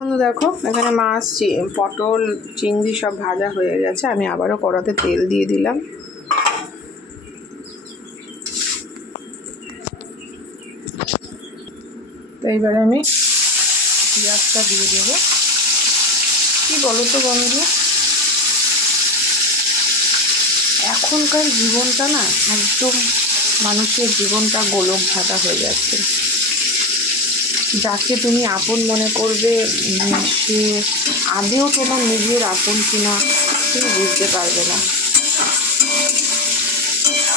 দেখো এখানে মাছ পটল চিংড়ি সব ভাজা হয়ে গেছে। আমি আবারও কড়াতে তেল দিয়ে দিলাম। তো এইবারে আমি পেঁয়াজটা দিয়ে দেবো। কি বলো তো বন্ধু, এখনকার জীবনটা না একদম মানুষের জীবনটা গোলক ধাঁধা হয়ে যাচ্ছে। যাকে তুমি আপন মনে করবে সে আদেও তোমার নিজের আপন কিনা তুমি বুঝতে পারবে না।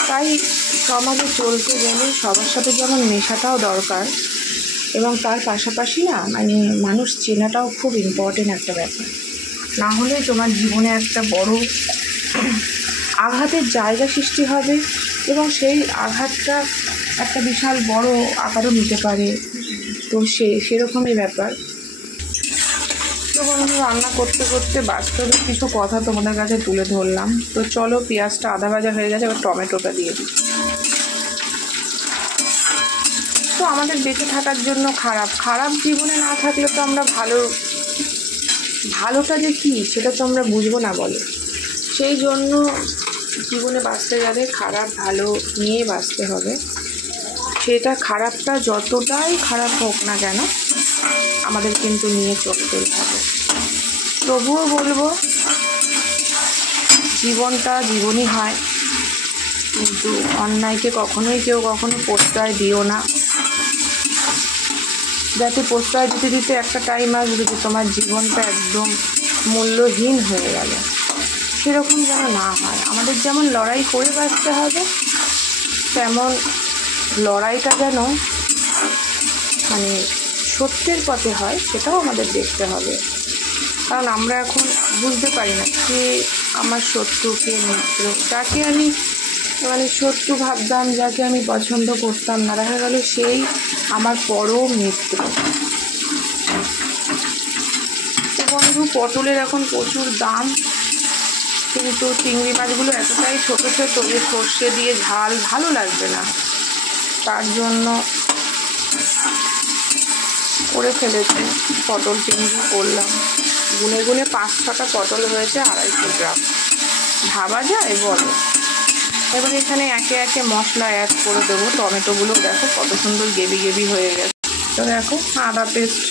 তাই সমাজে চলতে গেলে সবার সাথে যেমন মেশাটাও দরকার, এবং তার পাশাপাশি না মানে মানুষ চেনাটাও খুব ইম্পর্টেন্ট একটা ব্যাপার। না হলে তোমার জীবনে একটা বড় আঘাতের জায়গা সৃষ্টি হবে, এবং সেই আঘাতটা একটা বিশাল বড় আকারও নিতে পারে। তো সেরকমই ব্যাপার। তো বন্ধু, রান্না করতে করতে বাস্তবে কিছু কথা তোমাদের কাছে তুলে ধরলাম। তো চলো, পেঁয়াজটা আধা ভাজা হয়ে গেছে, এবার টমেটোটা দিয়ে দিই। তো আমাদের বেঁচে থাকার জন্য খারাপ জীবনে না থাকলে তো আমরা ভালোটা যে কী সেটা তো আমরা বুঝবো না বলো। সেই জন্য জীবনে বাঁচতে গেলে খারাপ ভালো নিয়ে বাঁচতে হবে। সেটা খারাপটা যতটাই খারাপ হোক না কেন আমাদের কিন্তু নিয়ে চলতেই হবে। তবুও বলবো জীবনটা জীবনই হয়, কিন্তু অন্যায়কে কখনো প্রশ্রয় দিও না। যাতে প্রশ্রয় দিতে দিতে একটা টাইম আসবে যে তোমার জীবনটা একদম মূল্যহীন হয়ে গেল, সেরকম যেন না হয়। আমাদের যেমন লড়াই করে বাঁচতে হবে, তেমন লড়াইটা যেন মানে সত্যের পথে হয় সেটাও আমাদের দেখতে হবে। কারণ আমরা এখন বুঝতে পারি না কে আমার শত্রু কে মিত্র। যাকে আমি শত্রু ভাবতাম, যাকে আমি পছন্দ করতাম না, দেখা গেল সেই আমার পরম মিত্র। তো বন্ধু, পটলের এখন প্রচুর দাম, কিন্তু চিংড়ি মাছগুলো এতটাই ছোটো ছোটো যে সর্ষে দিয়ে ঝাল ভালো লাগবে না। তার জন্য করে ফেলেছি, পটল চিংড়ি করলাম। গুনে গুনে 5-6টা পটল হয়েছে, 250 গ্রাম। ভাবা যায় বলো? এবার এখানে একে একে মশলা অ্যাড করে দেবো। টমেটোগুলো দেখো কত সুন্দর গেবি হয়ে গেছে। তো দেখো আদা পেস্ট,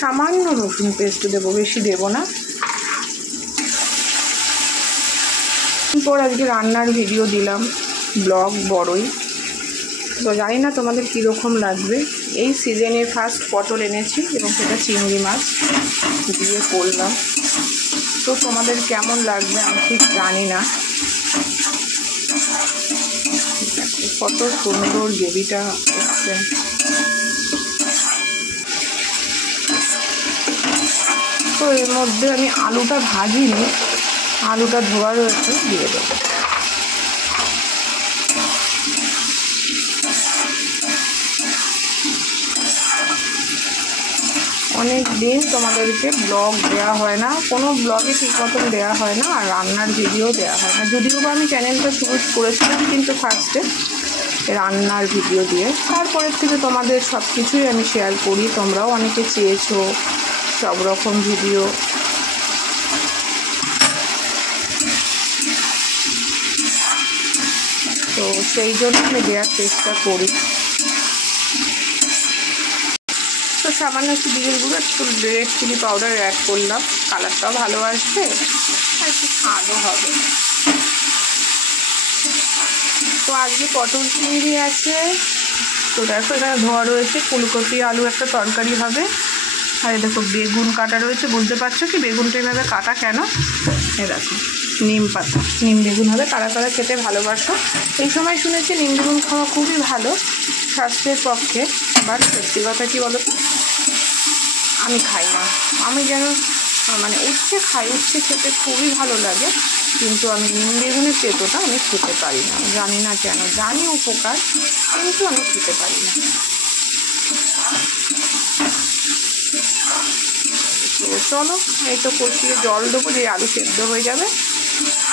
সামান্য রসুন পেস্ট দেবো, বেশি দেবো না। এরপর আজকে রান্নার ভিডিও দিলাম, ব্লগ বড়ই। তো জানি না তোমাদের কীরকম লাগবে। এই সিজনের ফার্স্ট পটল এনেছি এবং সেটা চিংড়ি মাছ দিয়ে করলাম। তো তোমাদের কেমন লাগবে আমি ঠিক জানি না। কত সুন্দর গ্রেভিটা হচ্ছে। তো এর মধ্যে আমি আলুটা ভাজিনি, আলুটা ধোয়া রয়েছে, দিয়ে দেবো। অনেক দিন তোমাদেরকে ব্লগ দেওয়া হয় না, কোনো ব্লগে ঠিক মতন দেওয়া হয় না, আর রান্নার ভিডিও দেওয়া হয় না। যদিও বা আমি চ্যানেলটা শুরু করেছিলাম কিন্তু ফার্স্টে রান্নার ভিডিও দিয়ে, তারপরের থেকে তোমাদের সব কিছুই আমি শেয়ার করি। তোমরাও অনেকে চেয়েছো সব রকম ভিডিও। তো সেই জন্য আমি দেওয়ার চেষ্টা করি। তো সামান্য একটু জিরের গুঁড়ো, একটু রেড চিলি পাউডার অ্যাড করলাম, কালারটাও ভালো আসবে আর একটু স্বাদও হবে। তো আজকে পটল চিংড়ি আছে। তো দেখো এখানে ধোয়া রয়েছে, ফুলকপি আলু একটা তরকারি হবে। আর দেখো বেগুন কাটা রয়েছে। বুঝতে পারছো কি বেগুনটা এভাবে কাটা কেন? এ দেখো নিম পাতা, নিম বেগুন হবে। কারা কারা খেতে ভালোবাসো? এই সময় শুনেছি নিম বেগুন খাওয়া খুবই ভালো স্বাস্থ্যের পক্ষে। বাট সত্যি কথা কী বলো, আমি খাই না। আমি যেন উচ্ছে খাই, উচ্ছে খেতে খুবই ভালো লাগে, কিন্তু আমি নিম বেগুনের তেঁতোটা আমি খেতে পারি না। জানি না কেন, জানি উপকার, কিন্তু আমি খেতে পারি না। তো চলো, এই তো কষিয়ে জল দেবো, যে আলু সেদ্ধ হয়ে যাবে,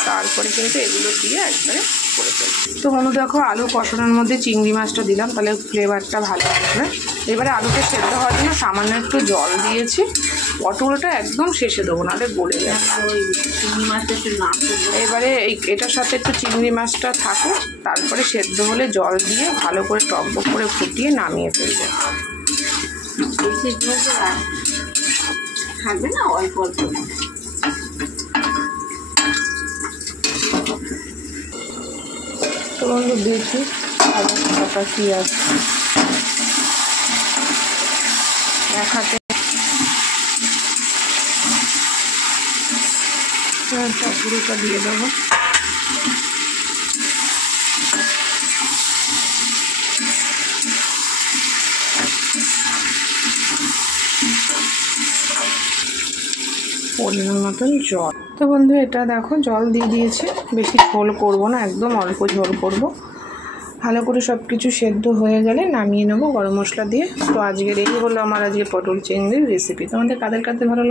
তারপরে কিন্তু এগুলো দিয়ে একবারে করে ফেলবো। তো বন্ধু দেখো আলু কষানোর মধ্যে চিংড়ি মাছটা দিলাম, তাহলে ফ্লেভারটা ভালো আসবে। এবারে আলুটা সেদ্ধ হওয়ার জন্য সামান্য একটু জল দিয়েছি। পটলটা একদম শেষে দেবো, নাহলে গলে যাবে। চিংড়ি মাছটা একটু না এবারে এটার সাথে একটু চিংড়ি মাছটা থাকুক, তারপরে সেদ্ধ হলে জল দিয়ে ভালো করে টকবক করে ফুটিয়ে নামিয়ে ফেলবো। বেশি থাকবে না, অল্প অল্প। তো বন্ধু দেখি আলুটা কি আছে। এক হাতে পুরোটা দিয়ে দেবো। পরিমাণ মতন জল। তো বন্ধু এটা দেখো জল দিয়ে দিয়েছে, বেশি ঝোল করব না, একদম অল্প ঝোল করব। ভালো করে সব কিছু সেদ্ধ হয়ে গেলে নামিয়ে নেবো গরম মশলা দিয়ে। তো আজকের এই হলো আমার আজকে পটল চিংড়ির রেসিপি। তোমাদের কাদের কাদের ভালো